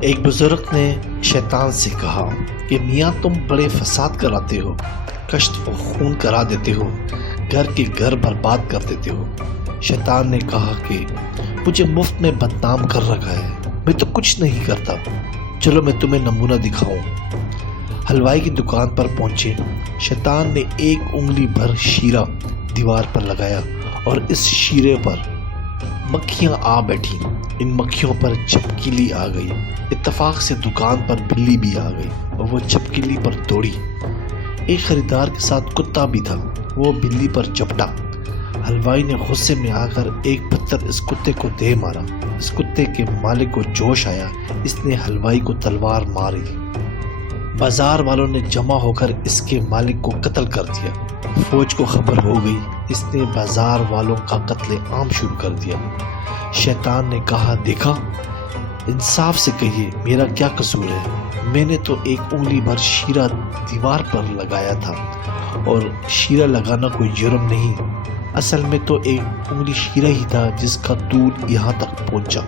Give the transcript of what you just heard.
ایک بزرگ نے شیطان سے کہا کہ میاں تم بڑے فساد کراتے ہو، کشت و خون کرا دیتے ہو، گھر برباد کر دیتے ہو۔ شیطان نے کہا کہ مجھے مفت میں بدنام کر رکھا ہے، میں تو کچھ نہیں کرتا، چلو میں تمہیں نمونہ دکھاؤں۔ حلوائی کی دکان پر پہنچے، شیطان نے ایک انگلی بھر شیرہ دیوار پر لگایا اور اس شیرے پر مکھیاں آ بیٹھیں۔ ان مکھیوں پر چھپکلی آ گئی۔ اتفاق سے دکان پر بلی بھی آ گئی اور وہ چھپکلی پر دوڑی۔ ایک خریدار کے ساتھ کتا بھی تھا، وہ بلی پر جھپٹا۔ حلوائی نے غصے میں آ کر ایک پتھر اس کتے کو دے مارا۔ اس کتے کے مالک کو جوش آیا، اس نے حلوائی کو تلوار ماری۔ بازار والوں نے جمع ہو کر اس کے مالک کو قتل کر دیا۔ فوج کو خبر ہو گئی، اس نے بازار والوں کا قتل عام شروع کر دیا۔ شیطان نے کہا، دیکھا، انصاف سے کہیے میرا کیا قصور ہے؟ میں نے تو ایک انگلی بھر شیرہ دیوار پر لگایا تھا، اور شیرہ لگانا کوئی جرم نہیں، اصل میں تو ایک انگلی شیرہ ہی تھا جس کا طول یہاں تک پہنچا۔